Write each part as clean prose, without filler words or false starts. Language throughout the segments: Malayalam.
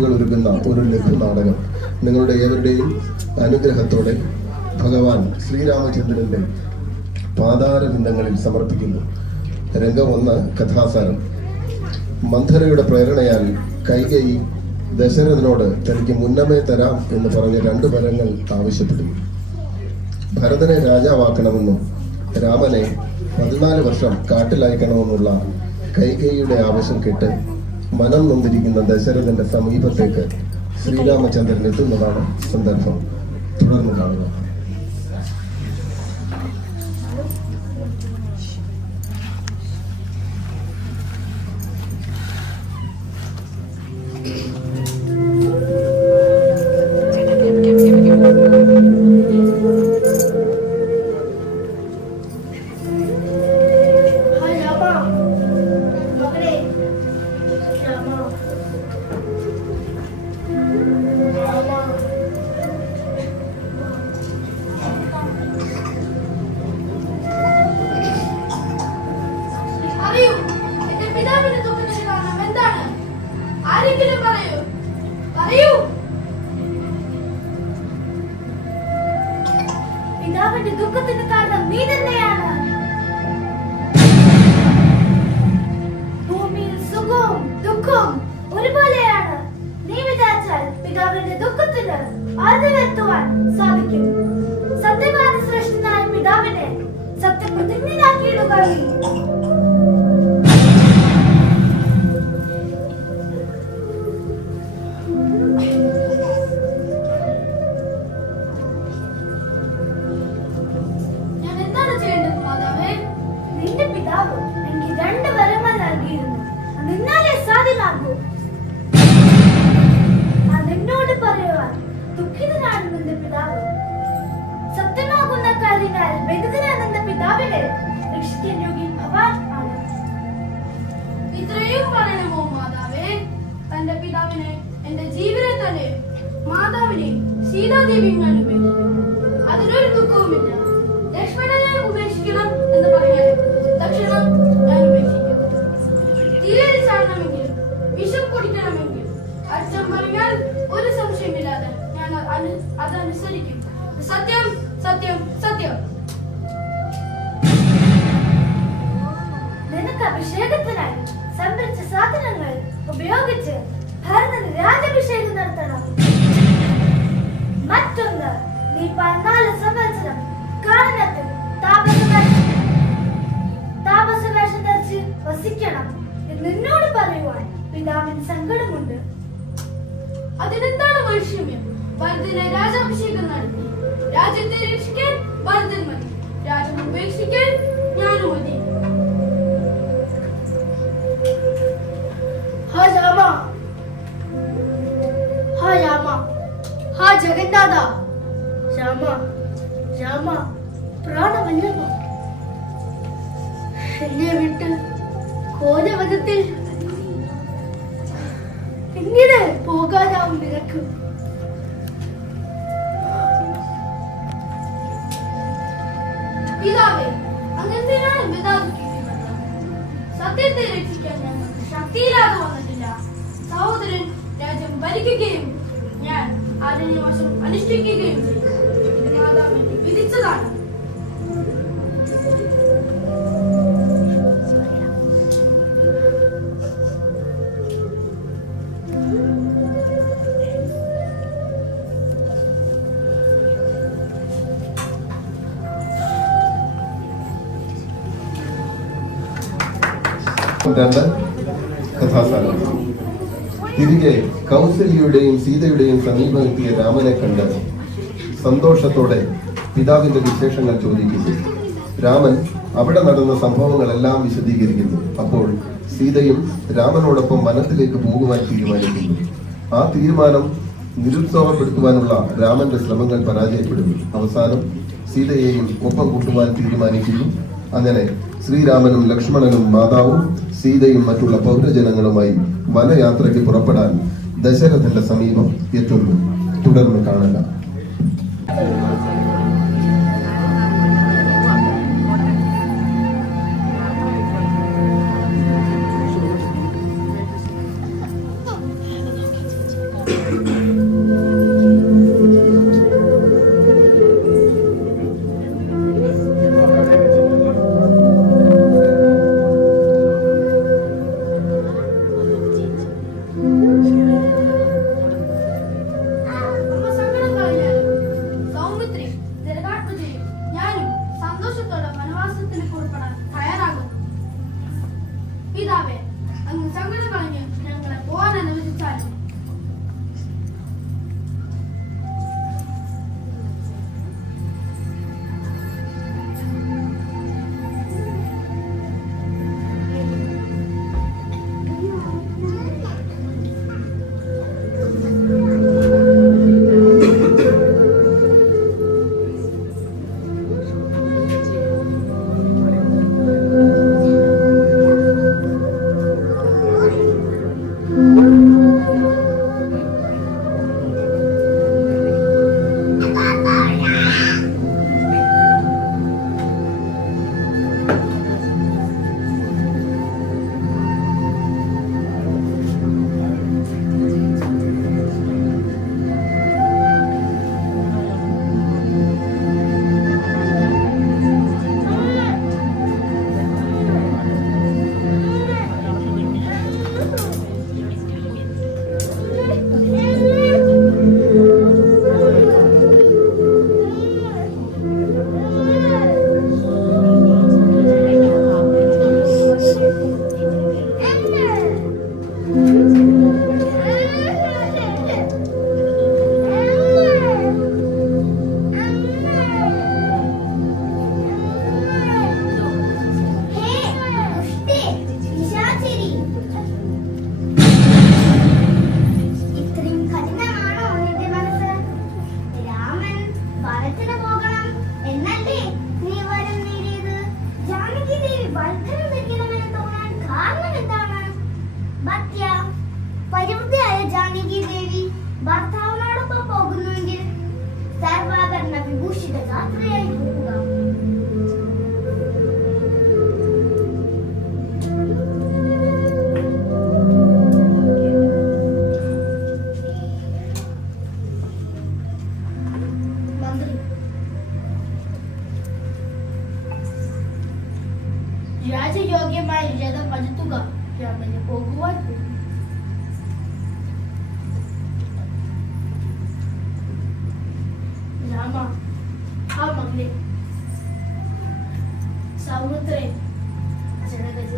വാക്കുകൾ ഒരുക്കുന്ന ഒരു ലഘു നാടകം നിങ്ങളുടെ ഏവരുടെയും അനുഗ്രഹത്തോടെ ഭഗവാൻ ശ്രീരാമചന്ദ്രന്റെ പാതാരവിന്ദങ്ങളിൽ സമർപ്പിക്കുന്നു. രംഗം 1, കഥാസാരം. മന്ധരയുടെ പ്രേരണയാൽ കൈകേയി ദശരഥനോട് തനിക്ക് മുന്നമേ തരാം എന്ന് പറഞ്ഞ് 2 വരങ്ങൾ ആവശ്യപ്പെടുന്നു. ഭരതനെ രാജാവാക്കണമെന്നും രാമനെ 14 വർഷം കാട്ടിലയക്കണമെന്നുള്ള കൈകേയിയുടെ ആവശ്യം കേട്ട് മനം നൊന്തിരിക്കുന്ന ദശരഥന്റെ സമീപത്തേക്ക് ശ്രീരാമചന്ദ്രൻ എത്തുന്നതാണ് സന്ദർഭം. തുടർന്ന് കാണുക. പിതാവിന്റെ ദുഃഖത്തിന് കാരണം നീ തന്നെയാണ്. ഭൂമിയിൽ സുഖവും ദുഃഖവും ഒരുപോലെയാണ്. നീ വിചാരിച്ചാൽ പിതാവിന്റെ ദുഃഖത്തിന് അറുതി വരുത്തുവാൻ സാധിക്കും. സത്യവാദ ശ്രേഷ്ഠനായ പിതാവിനെ സത്യപ്രതിജ്ഞനാക്കിയിടുക. എനിക്ക് 2 വരങ്ങൾ നൽകിയിരുന്നു. നിന്നാലേ സാധ്യമാകൂ. നിന്നോട് പറയുവാൻ ദുഃഖിതനാണ് നിന്റെ പിതാവ്. സത്യമാകുന്ന കാര്യങ്ങൾ വ്യക്തനാകുന്ന പിതാവിനെ രക്ഷിക്കാൻ യോഗ്യ ഭഗവാൻ ആണ്. ഇത്രയും പറയണമോ മാതാവേ? തന്റെ പിതാവിനെ എന്റെ ജീവനെ തന്നെ മാതാവിനെ സീതാദേവിയും ഞാൻ ഉപേക്ഷിക്കും. അതിനൊരു ദുഃഖവുമില്ല. ലക്ഷ്മണനെ ഉപേക്ഷിക്കണം എന്ന് പറയാൻ തക്ഷണം ഞാൻ ഉപേക്ഷിക്കും. തീരെ ചാടണമെങ്കിൽ വിഷം കുടിക്കണമെങ്കിൽ അച്ഛൻ പറഞ്ഞാൽ ഒരു സംശയമില്ലാതെ ഞാൻ അതനുസരിക്കും. സത്യം സത്യം സത്യം. നിനക്ക് അഭിഷേകത്തിനായി സംഭരിച്ച സാധനങ്ങൾ ഉപയോഗിച്ച് ഭരതന് രാജാഭിഷേകം നടത്തണം. മറ്റൊന്ന്, നീ 14 സംവത്സരം കാനനത്തിൽ താപസവേഷം ധരിച്ച് വസിക്കണം. നിന്നോട് പറയുവാൻ പിതാവിന് സങ്കടമുണ്ട്. അതിനെന്താണ് വൈഷമ്യം? ഭരതനെ രാജാഭിഷേകം നടത്തി രാജ്യത്തെ രക്ഷിക്കാൻ ഭരതൻ മതി. രാജ്യം ഉപേക്ഷിക്കാൻ ഞാനും മതി. ഹാ രാമ, ഹാ രാമ, ഹാ ജഗന്നാഥ. രാമ രാമ പ്രാണവല്ലഭ, എന്നെ വിട്ട് കോലവനത്തിൽ എങ്ങനെ പോകാനാവും നിനക്ക്? പിതാവേ, അങ്ങനെയാണ് പിതാവിക്കുന്നത്. സത്യത്തെ രക്ഷിക്കാൻ ഞങ്ങൾക്ക് ശക്തിയില്ലാതെ വന്നിട്ടില്ല. സഹോദരൻ രാജ്യം ഭരിക്കുകയും ഞാൻ ആരണ്യവാസം അനുഷ്ഠിക്കുകയും ചെയ്യും. ഇത് മാതാവിനെ വിധിച്ചതാണ്. കഥാസാരം. തിരികെ കൗസല്യയുടെയും സീതയുടെയും സമീപം എത്തിയ രാമനെ കണ്ട് സന്തോഷത്തോടെ പിതാവിന്റെ വിശേഷങ്ങൾ ചോദിക്കുന്നു. രാമൻ അവിടെ നടന്ന സംഭവങ്ങളെല്ലാം വിശദീകരിക്കുന്നു. അപ്പോൾ സീതയും രാമനോടൊപ്പം വനത്തിലേക്ക് പോകുവാൻ തീരുമാനിക്കുന്നു. ആ തീരുമാനം നിരുത്സാഹപ്പെടുത്തുവാനുള്ള രാമന്റെ ശ്രമങ്ങൾ പരാജയപ്പെടുന്നു. അവസാനം സീതയെയും ഒപ്പം കൂട്ടുവാൻ തീരുമാനിക്കുന്നു. അങ്ങനെ ശ്രീരാമനും ലക്ഷ്മണനും മാതാവും സീതയും മറ്റുള്ള പൗരജനങ്ങളുമായി വനയാത്രയ്ക്ക് പുറപ്പെടാൻ ദശരഥന്റെ സമീപം എത്തുന്നു. തുടർന്ന് കാണുക. ഭർത്താവിനോടൊപ്പം പോകുന്നുവെങ്കിൽ സർവാഭരണ വിഭൂഷിത യാത്രയായി പോകുക. മന്ത്രി, രാജയോഗ്യമായ രഥം വരുത്തുക. രാമന് പോകുവാൻ രാമ, ആ മകളെ സമുദ്രേ ജനകജ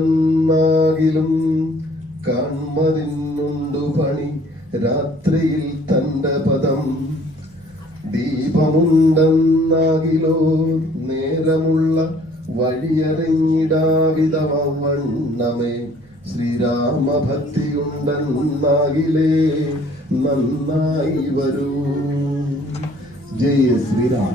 നേത്രമുണ്ടെന്നാകിലും കാൺമതിന്നുണ്ടു പണി രാത്രിയിൽ തന്റെ പദം. ദീപമുണ്ടെന്നാകിലോ നേരമുള്ള വഴിയറിഞ്ഞിടാവിധവണ്ണമേ. ശ്രീരാമഭക്തിയുണ്ടെന്നാകിലേ നന്നായി വരൂ. ജയ ശ്രീരാം.